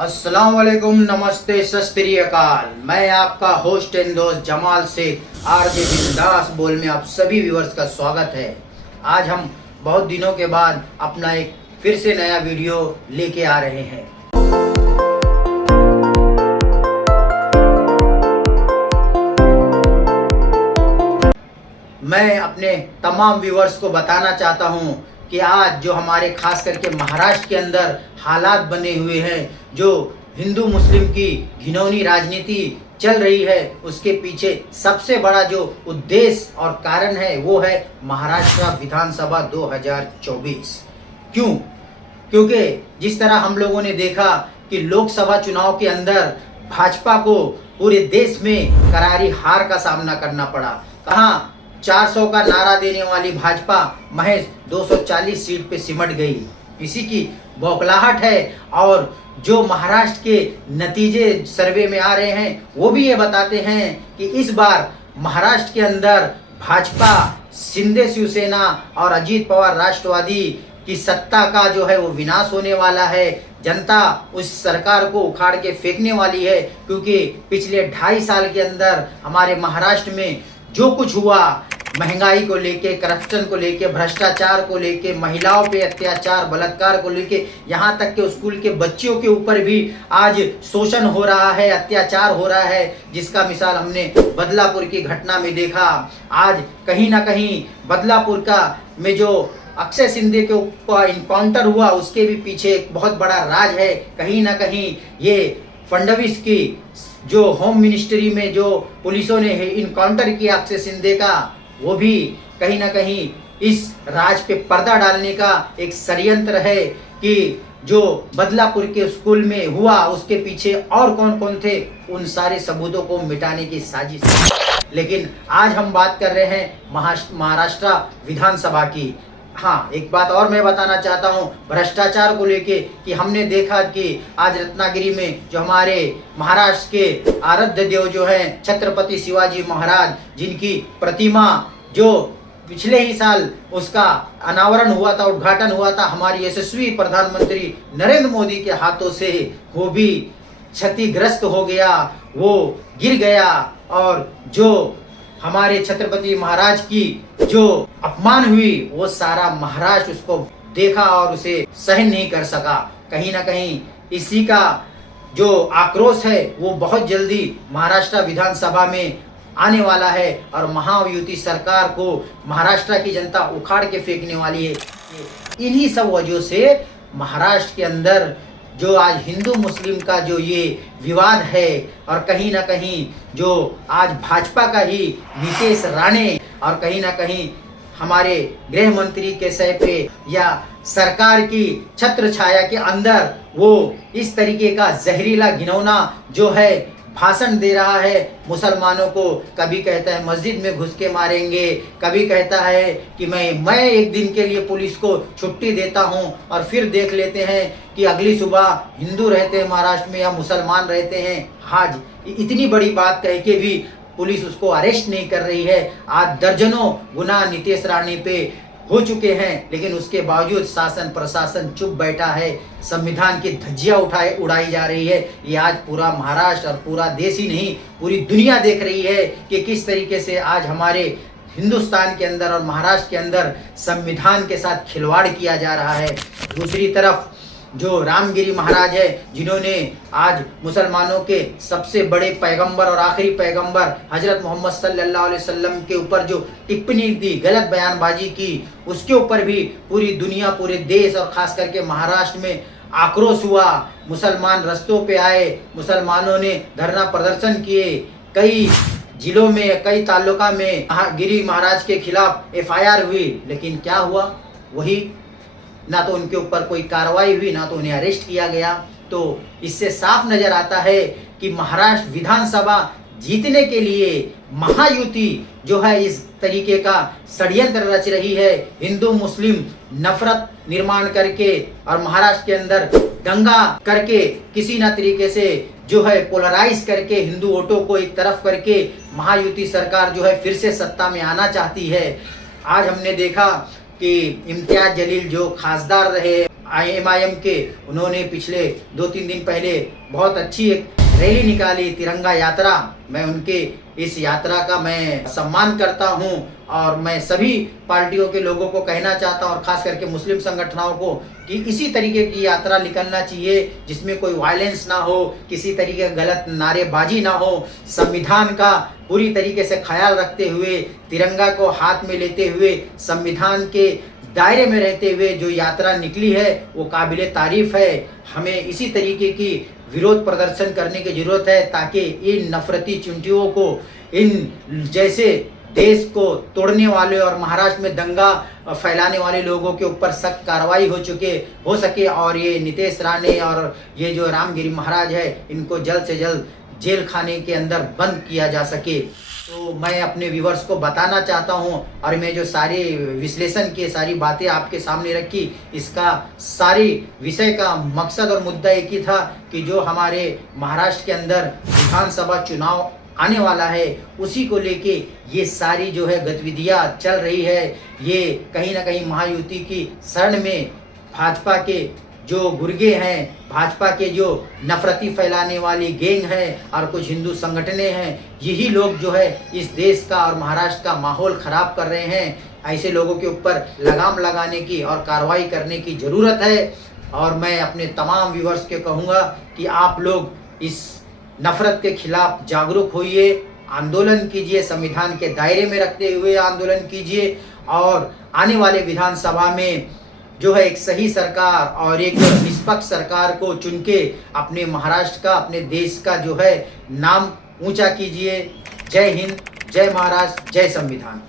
अस्सलाम वालेकुम, नमस्ते, सत श्री अकाल। मैं आपका होस्ट एंड दोस्त जमाल शेख आरजे बिंदास बोल में आप सभी व्यूअर्स का स्वागत है। आज हम बहुत दिनों के बाद अपना एक फिर से नया वीडियो लेके आ रहे हैं। मैं अपने तमाम व्यूअर्स को बताना चाहता हूं कि आज जो हमारे खास करके महाराष्ट्र के अंदर हालात बने हुए हैं, जो हिंदू मुस्लिम की घिनौनी राजनीति चल रही है, उसके पीछे सबसे बड़ा जो उद्देश्य और कारण है वो है महाराष्ट्र विधानसभा 2024। क्यों? क्योंकि जिस तरह हम लोगों ने देखा कि लोकसभा चुनाव के अंदर भाजपा को पूरे देश में करारी हार का सामना करना पड़ा। कहाँ 400 का नारा देने वाली भाजपा महज 240 सीट पे सिमट गई। इसी की बौखलाहट है और जो महाराष्ट्र के नतीजे सर्वे में आ रहे हैं वो भी ये बताते हैं कि इस बार महाराष्ट्र के अंदर भाजपा, शिंदे शिवसेना और अजीत पवार राष्ट्रवादी की सत्ता का जो है वो विनाश होने वाला है। जनता उस सरकार को उखाड़ के फेंकने वाली है, क्योंकि पिछले 2.5 साल के अंदर हमारे महाराष्ट्र में जो कुछ हुआ, महंगाई को लेके, करप्शन को लेके, भ्रष्टाचार को लेके, महिलाओं पे अत्याचार, बलात्कार को लेके, यहाँ तक के स्कूल के बच्चियों के ऊपर भी आज शोषण हो रहा है, अत्याचार हो रहा है, जिसका मिसाल हमने बदलापुर की घटना में देखा। आज कहीं ना कहीं बदलापुर का में जो अक्षय शिंदे के ऊपर इनकाउंटर हुआ, उसके भी पीछे एक बहुत बड़ा राज है। कहीं ना कहीं ये फडणवीस की जो होम मिनिस्ट्री में जो पुलिसों ने इनकाउंटर किया अक्षय शिंदे का, वो भी कहीं ना कहीं इस राज पे पर्दा डालने का एक षड्यंत्र है कि जो बदलापुर के स्कूल में हुआ उसके पीछे और कौन कौन थे, उन सारे सबूतों को मिटाने की साजिश। लेकिन आज हम बात कर रहे हैं महाराष्ट्र विधानसभा की। हाँ, एक बात और मैं बताना चाहता हूँ भ्रष्टाचार को लेके कि हमने देखा कि आज रत्नागिरी में जो हमारे महाराष्ट्र के आराध्य देव जो है छत्रपति शिवाजी महाराज, जिनकी प्रतिमा जो पिछले ही साल उसका अनावरण हुआ था, उद्घाटन हुआ था हमारी यशस्वी प्रधानमंत्री नरेंद्र मोदी के हाथों से, वो भी क्षतिग्रस्त हो गया, वो गिर गया। और जो हमारे छत्रपति महाराज की जो अपमान हुई, वो सारा महाराष्ट्र उसको देखा और उसे सहन नहीं कर सका। कहीं ना कहीं इसी का जो आक्रोश है वो बहुत जल्दी महाराष्ट्र विधानसभा में आने वाला है और महायुति सरकार को महाराष्ट्र की जनता उखाड़ के फेंकने वाली है। इन्हीं सब वजहों से महाराष्ट्र के अंदर जो आज हिंदू मुस्लिम का जो ये विवाद है, और कहीं ना कहीं जो आज भाजपा का ही नीतीश राणे और कहीं ना कहीं हमारे गृह मंत्री के सर पे या सरकार की छत्र छाया के अंदर वो इस तरीके का जहरीला घिनौना जो है भाषण दे रहा है मुसलमानों को। कभी कहता है मस्जिद में घुस के मारेंगे, कभी कहता है कि मैं एक दिन के लिए पुलिस को छुट्टी देता हूं, और फिर देख लेते हैं कि अगली सुबह हिंदू रहते हैं महाराष्ट्र में या मुसलमान रहते हैं। आज इतनी बड़ी बात कह के भी पुलिस उसको अरेस्ट नहीं कर रही है। आज दर्जनों गुना नीतीश राणे पे हो चुके हैं, लेकिन उसके बावजूद शासन प्रशासन चुप बैठा है। संविधान की धज्जियां उड़ाई जा रही है। ये आज पूरा महाराष्ट्र और पूरा देश ही नहीं, पूरी दुनिया देख रही है कि किस तरीके से आज हमारे हिंदुस्तान के अंदर और महाराष्ट्र के अंदर संविधान के साथ खिलवाड़ किया जा रहा है। दूसरी तरफ जो रामगिरी महाराज है, जिन्होंने आज मुसलमानों के सबसे बड़े पैगंबर और आखिरी पैगंबर हजरत मोहम्मद सल्लल्लाहु अलैहि वसल्लम के ऊपर जो टिप्पणी दी, गलत बयानबाजी की, उसके ऊपर भी पूरी दुनिया, पूरे देश और खास करके महाराष्ट्र में आक्रोश हुआ। मुसलमान रस्तों पे आए, मुसलमानों ने धरना प्रदर्शन किए, कई जिलों में, कई तालुका में गिरी महाराज के खिलाफ FIR हुई, लेकिन क्या हुआ? वही, ना तो उनके ऊपर कोई कार्रवाई हुई, ना तो उन्हें अरेस्ट किया गया। तो इससे साफ नजर आता है कि महाराष्ट्र विधानसभा जीतने के लिए महायुति जो है इस तरीके का षड्यंत्र रच रही है। हिंदू मुस्लिम नफरत निर्माण करके और महाराष्ट्र के अंदर दंगा करके किसी न तरीके से जो है पोलराइज करके हिंदू वोटों को एक तरफ करके महायुति सरकार जो है फिर से सत्ता में आना चाहती है। आज हमने देखा कि इम्तियाज जलील जो खासदार रहे MIM के, उन्होंने पिछले 2-3 दिन पहले बहुत अच्छी एक रैली निकाली, तिरंगा यात्रा। मैं उनके इस यात्रा का मैं सम्मान करता हूं और मैं सभी पार्टियों के लोगों को कहना चाहता हूं और खास करके मुस्लिम संगठनों को कि इसी तरीके की यात्रा निकलना चाहिए जिसमें कोई वायलेंस ना हो, किसी तरीके का गलत नारेबाजी ना हो, संविधान का पूरी तरीके से ख्याल रखते हुए, तिरंगा को हाथ में लेते हुए, संविधान के दायरे में रहते हुए जो यात्रा निकली है वो काबिले तारीफ है। हमें इसी तरीके की विरोध प्रदर्शन करने की जरूरत है ताकि इन नफरती चुनटियों को, इन जैसे देश को तोड़ने वाले और महाराष्ट्र में दंगा फैलाने वाले लोगों के ऊपर सख्त कार्रवाई हो सके और ये नितेश राणे और ये जो रामगिरी महाराज है इनको जल्द से जल्द जेल खाने के अंदर बंद किया जा सके। तो मैं अपने व्यूवर्स को बताना चाहता हूं और मैं जो सारे विश्लेषण की सारी बातें आपके सामने रखी, इसका सारी विषय का मकसद और मुद्दा एक ही था कि जो हमारे महाराष्ट्र के अंदर विधानसभा चुनाव आने वाला है उसी को लेके ये सारी जो है गतिविधियां चल रही है। ये कहीं ना कहीं महायुति की शरण में भाजपा के जो गुर्गे हैं, भाजपा के जो नफरती फैलाने वाली गैंग है और कुछ हिंदू संगठनें हैं, यही लोग जो है इस देश का और महाराष्ट्र का माहौल खराब कर रहे हैं। ऐसे लोगों के ऊपर लगाम लगाने की और कार्रवाई करने की ज़रूरत है। और मैं अपने तमाम व्यूवर्स के कहूँगा कि आप लोग इस नफरत के खिलाफ जागरूक होइए, आंदोलन कीजिए, संविधान के दायरे में रखते हुए आंदोलन कीजिए और आने वाले विधानसभा में जो है एक सही सरकार और एक निष्पक्ष सरकार को चुन के अपने महाराष्ट्र का, अपने देश का जो है नाम ऊंचा कीजिए। जय हिंद, जय महाराष्ट्र, जय संविधान।